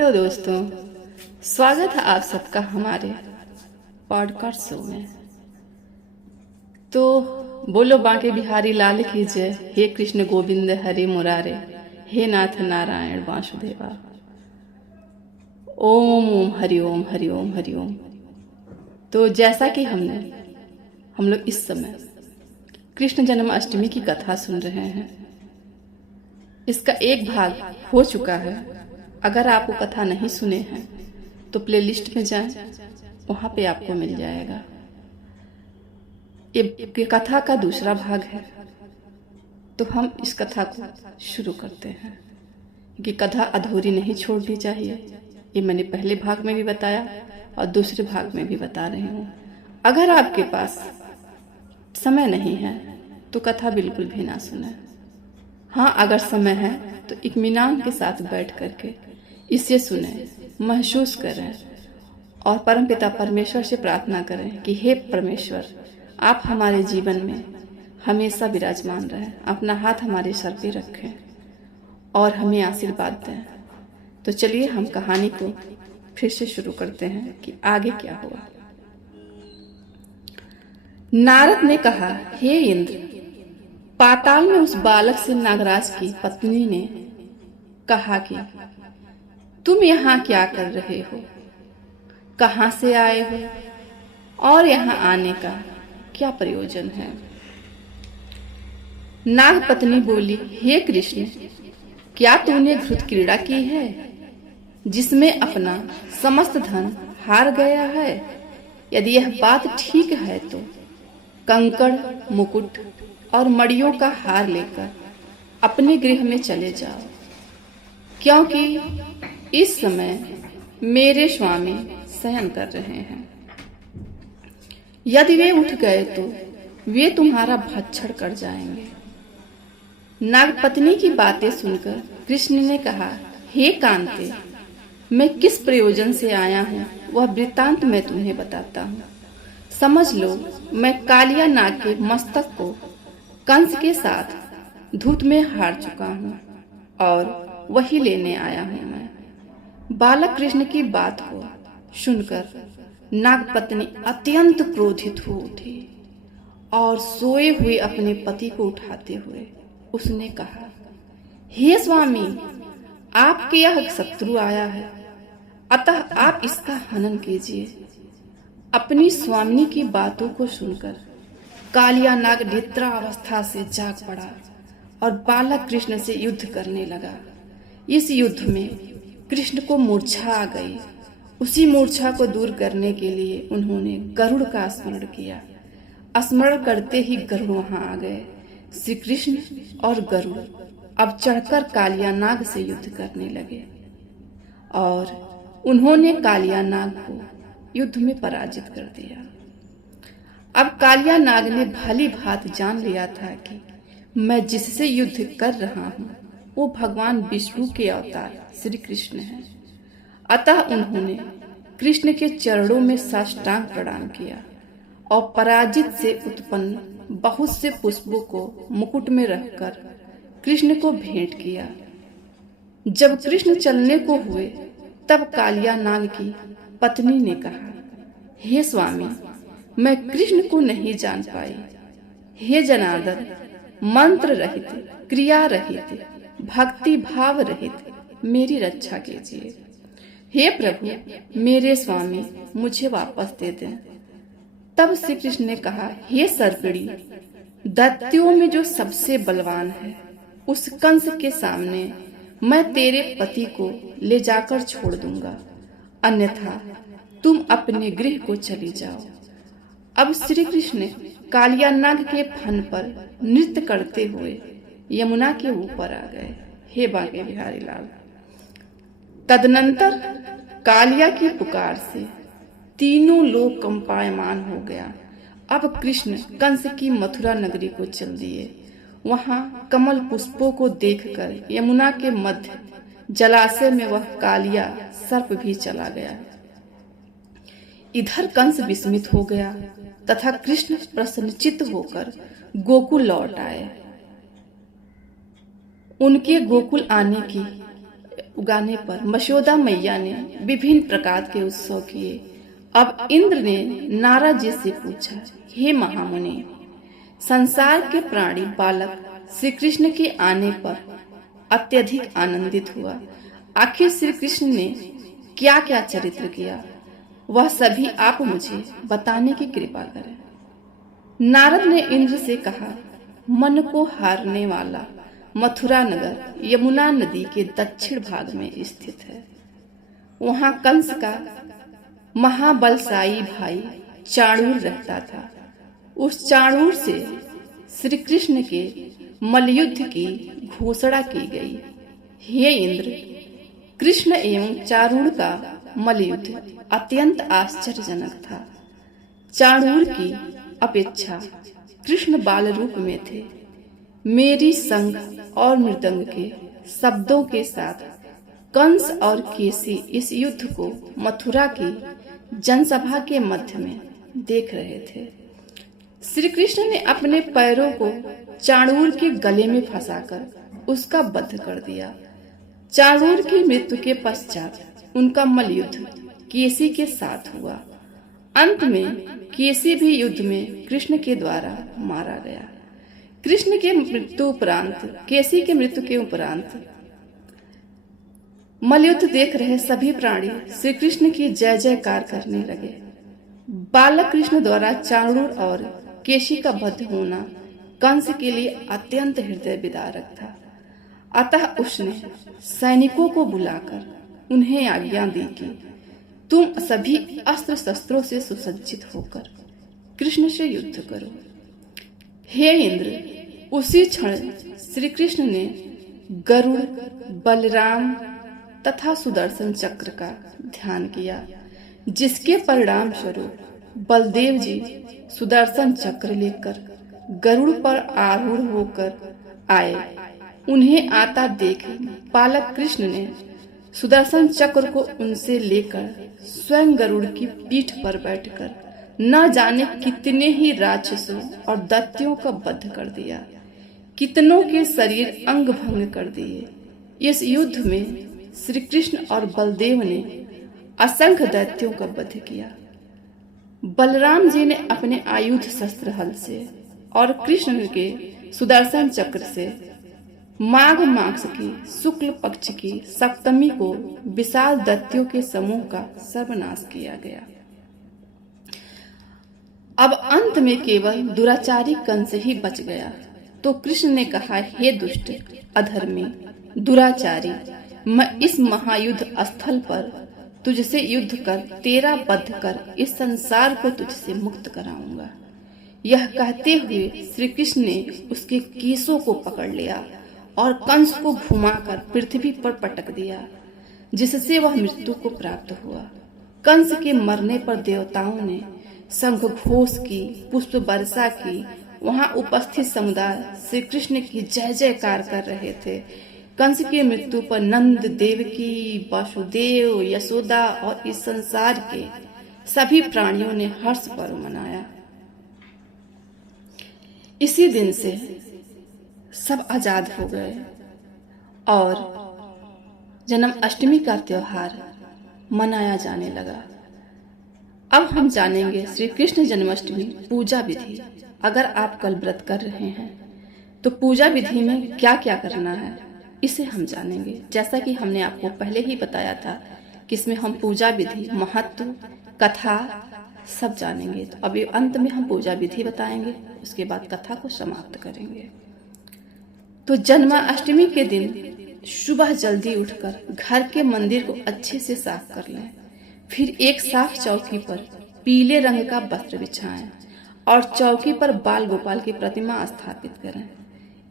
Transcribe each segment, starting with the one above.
Hello दोस्तों, स्वागत है आप सबका हमारे पॉडकास्ट शो में। तो बोलो बांके बिहारी लाल की जय। हे कृष्ण गोविंद हरे मुरारे, हे नाथ नारायण वासुदेवा। ओम ओम हरि ओम हरि ओम हरि ओम। तो जैसा कि हम लोग इस समय कृष्ण जन्माष्टमी की कथा सुन रहे हैं। इसका एक भाग हो चुका है। अगर आप वो कथा नहीं सुने हैं तो प्लेलिस्ट में जाएं, वहां पे आपको मिल जाएगा। ये कथा का दूसरा भाग है। तो हम इस कथा को शुरू करते हैं कि कथा अधूरी नहीं छोड़नी चाहिए। ये मैंने पहले भाग में भी बताया और दूसरे भाग में भी बता रही हूँ। अगर आपके पास समय नहीं है तो कथा बिल्कुल भी ना सुने। हाँ, अगर समय है तो इत्मीनान के साथ बैठ करके इसे सुने, महसूस करें और परमपिता परमेश्वर से प्रार्थना करें कि हे परमेश्वर, आप हमारे जीवन में हमेशा विराजमान रहें, अपना हाथ हमारे सर पे रखें और हमें आशीर्वाद दें। तो चलिए हम कहानी को फिर से शुरू करते हैं कि आगे क्या हुआ। नारद ने कहा, हे इंद्र, पाताल में उस बालक से नागराज की पत्नी ने कहा कि तुम यहाँ क्या कर रहे हो, कहाँ से आए हो और यहाँ आने का क्या प्रयोजन है। नाग पत्नी बोली, हे कृष्ण, क्या तूने घृत क्रीड़ा की है जिसमें अपना समस्त धन हार गया है? यदि यह बात ठीक है तो कंकड़, मुकुट और मड़ियों का हार लेकर अपने गृह में चले जाओ, क्योंकि इस समय मेरे स्वामी शयन कर रहे हैं। यदि वे उठ गए तो वे तुम्हारा भक्षण कर जाएंगे। नागपत्नी की बातें सुनकर कृष्ण ने कहा, हे कांते, मैं किस प्रयोजन से आया हूँ वह वृत्तांत मैं तुम्हें बताता हूँ। समझ लो, मैं कालिया नाग के मस्तक को कंस के साथ धूत में हार चुका हूँ और वही लेने आया हूँ मैं। बालक कृष्ण की बात को सुनकर नागपत्नी अत्यंत क्रोधित हो उठी और सोए हुए अपने पति को उठाते हुए उसने कहा, हे स्वामी, आपके यह शत्रु आया है, अतः आप इसका हनन कीजिए। अपनी स्वामिनी की बातों को सुनकर कालिया नाग निद्रा अवस्था से जाग पड़ा और बालक कृष्ण से युद्ध करने लगा। इस युद्ध में कृष्ण को मूर्छा आ गई। उसी मूर्छा को दूर करने के लिए उन्होंने गरुड़ का स्मरण किया। स्मरण करते ही गरुड़ वहां आ गए। श्री कृष्ण और गरुड़ अब चढ़कर कालिया नाग से युद्ध करने लगे और उन्होंने कालिया नाग को युद्ध में पराजित कर दिया। अब कालिया नाग ने भली भांत जान लिया था कि मैं जिससे युद्ध कर रहा हूँ वो भगवान विष्णु के अवतार श्री कृष्ण हैं। अतः उन्होंने कृष्ण के चरणों में साष्टांग प्रणाम किया और पराजित से उत्पन्न बहुत से पुष्पों को मुकुट में रखकर कृष्ण को भेंट किया। जब कृष्ण चलने को हुए तब कालिया नाग की पत्नी ने कहा, हे स्वामी, मैं कृष्ण को नहीं जान पाई। हे जनार्दन, मंत्र रहित, क्रिया रहित, भक्ति भाव रहित मेरी रक्षा कीजिए। हे प्रभु, मेरे स्वामी, मुझे वापस दे दें। तब श्री कृष्ण ने कहा, हे सर्पिणी, दैत्यों में जो सबसे बलवान है उस कंस के सामने मैं तेरे पति को ले जाकर छोड़ दूंगा, अन्यथा तुम अपने गृह को चली जाओ। अब श्री कृष्ण कालिया नाग के फन पर नृत्य करते हुए यमुना के ऊपर आ गए। हे बांके बिहारी लाल। तदनंतर कालिया की पुकार से तीनों लोग कंपायमान हो गया। अब कृष्ण कंस की मथुरा नगरी को चल दिए। वहां कमल पुष्पों को देखकर यमुना के मध्य जलाशय में वह कालिया सर्प भी चला गया। इधर कंस विस्मित हो गया तथा कृष्ण प्रसन्नचित्त होकर गोकुल लौट आए। उनके गोकुल आने की उगाने पर मशोदा मैया ने विभिन्न प्रकार के उत्सव किए। अब इंद्र ने नारद जी से पूछा, हे महामुनि, संसार के प्राणी बालक श्री कृष्ण के आने पर अत्यधिक आनंदित हुआ। आखिर श्री कृष्ण ने क्या क्या चरित्र किया, वह सभी आप मुझे बताने की कृपा करें। नारद ने इंद्र से कहा, मन को हारने वाला मथुरा नगर यमुना नदी के दक्षिण भाग में स्थित है। वहां कंस का महाबलशायी भाई चाणूर रहता था। उस चाणूर से श्री कृष्ण के मल्लयुद्ध की घोषणा की गई। हे इंद्र, कृष्ण एवं चाणूर का मल्लयुद्ध अत्यंत आश्चर्यजनक था। चाणूर की अपेक्षा कृष्ण बाल रूप में थे। मेरी शंख और मृदंग के शब्दों के साथ कंस और केसी इस युद्ध को मथुरा की जनसभा के मध्य में देख रहे थे। श्री कृष्ण ने अपने पैरों को चाणूर के गले में फंसाकर उसका वध कर दिया। चाणूर की मृत्यु के पश्चात उनका मल्लयुद्ध केसी के साथ हुआ। अंत में केसी भी युद्ध में कृष्ण के द्वारा मारा गया। कृष्ण के मृत्यु उपरांत, केसी के मृत्यु के उपरांत मल्लयुद्ध देख रहे सभी प्राणी श्री कृष्ण की जय जयकार करने लगे। बालक कृष्ण द्वारा चाणूर और केसी का वध होना कंस के लिए अत्यंत हृदय विदारक था। अतः उसने सैनिकों को बुलाकर उन्हें आज्ञा दी कि तुम सभी अस्त्र शस्त्रों से सुसज्जित होकर कृष्ण से युद्ध करो। हे इंद्र, उसी क्षण श्री कृष्ण ने गरुड़, बलराम तथा सुदर्शन चक्र का ध्यान किया, जिसके परिणाम स्वरूप बलदेव जी सुदर्शन चक्र लेकर गरुड़ पर आरूढ़ होकर आए। उन्हें आता देख बालक कृष्ण ने सुदर्शन चक्र को उनसे लेकर स्वयं गरुड़ की पीठ पर बैठकर न जाने कितने ही राक्षसों और दैत्यों का वध कर दिया। कितनों के शरीर अंग भंग कर दिए। इस युद्ध में श्री कृष्ण और बलदेव ने असंख्य दैत्यों का वध किया। बलराम जी ने अपने आयुध शस्त्र हल से और कृष्ण के सुदर्शन चक्र से माघ मास की शुक्ल पक्ष की सप्तमी को विशाल दैत्यों के समूह का सर्वनाश किया गया। अब अंत में केवल दुराचारी कंस ही बच गया। तो कृष्ण ने कहा, हे दुष्ट, अधर्मी, दुराचारी, मैं इस महायुद्ध स्थल पर तुझसे युद्ध कर तेरा वध कर इस संसार को तुझसे मुक्त कराऊंगा। यह कहते हुए श्री कृष्ण ने उसके केसों को पकड़ लिया और कंस को घुमाकर पृथ्वी पर पटक दिया, जिससे वह मृत्यु को प्राप्त हुआ। कंस के मरने पर देवताओं ने शंख घोष की, पुष्प वर्षा की। वहां उपस्थित समुदाय श्री कृष्ण की जय जयकार कर रहे थे। कंस की मृत्यु पर नंद, देवकी, वासुदेव, यशोदा और इस संसार के सभी प्राणियों ने हर्ष पर्व मनाया। इसी दिन से सब आजाद हो गए और जन्माष्टमी का त्योहार मनाया जाने लगा। अब हम जानेंगे श्री कृष्ण जन्माष्टमी पूजा विधि। अगर आप कल व्रत कर रहे हैं तो पूजा विधि में क्या क्या करना है, इसे हम जानेंगे। जैसा कि हमने आपको पहले ही बताया था कि इसमें हम पूजा विधि, महत्व, कथा सब जानेंगे। तो अभी अंत में हम पूजा विधि बताएंगे, उसके बाद कथा को समाप्त करेंगे। तो जन्माष्टमी के दिन सुबह जल्दी उठकर घर के मंदिर को अच्छे से साफ कर लें। फिर एक साफ चौकी पर पीले रंग का वस्त्र बिछाएं और चौकी पर बाल गोपाल की प्रतिमा स्थापित करें।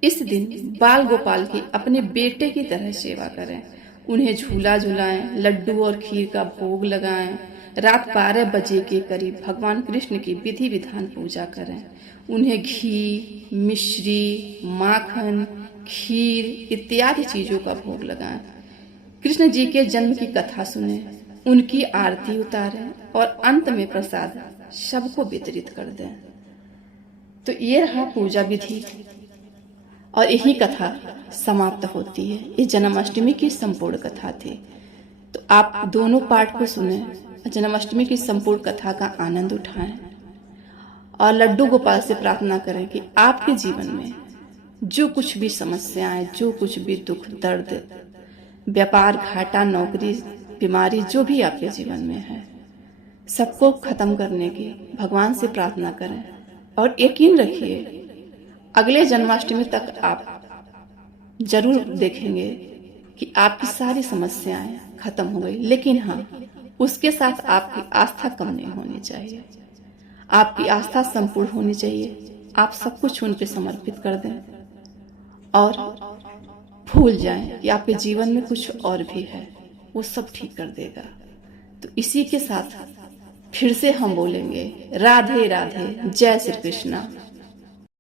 इस दिन बाल गोपाल की अपने बेटे की तरह सेवा करें। उन्हें झूला झुलाएं, लड्डू और खीर का भोग लगाएं। रात 12 बजे के करीब भगवान कृष्ण की विधि विधान पूजा करें। उन्हें घी, मिश्री, माखन, खीर इत्यादि चीजों का भोग लगाएं। कृष्ण जी के जन्म की कथा सुने, उनकी आरती उतारें और अंत में प्रसाद सबको वितरित कर दें। तो ये रहा पूजा विधि। और यही कथा समाप्त होती है। इस जन्माष्टमी की संपूर्ण कथा थी। तो आप दोनों पाठ को सुने, जन्माष्टमी की संपूर्ण कथा का आनंद उठाएं और लड्डू गोपाल से प्रार्थना करें कि आपके जीवन में जो कुछ भी समस्याएं, जो कुछ भी दुख दर्द, व्यापार घाटा, नौकरी, बीमारी, जो भी आपके जीवन में है, सबको खत्म करने की भगवान से प्रार्थना करें। और यकीन रखिए अगले जन्माष्टमी तक आप जरूर देखेंगे कि आपकी सारी समस्याएं खत्म हो गई। लेकिन हाँ, उसके साथ आपकी आस्था कम नहीं होनी चाहिए, आपकी आस्था संपूर्ण होनी चाहिए। आप सब कुछ उन पे समर्पित कर दें और भूल जाएं कि आपके जीवन में कुछ और भी है, वो सब ठीक कर देगा। तो इसी के साथ फिर से हम बोलेंगे राधे राधे, जय श्री कृष्णा।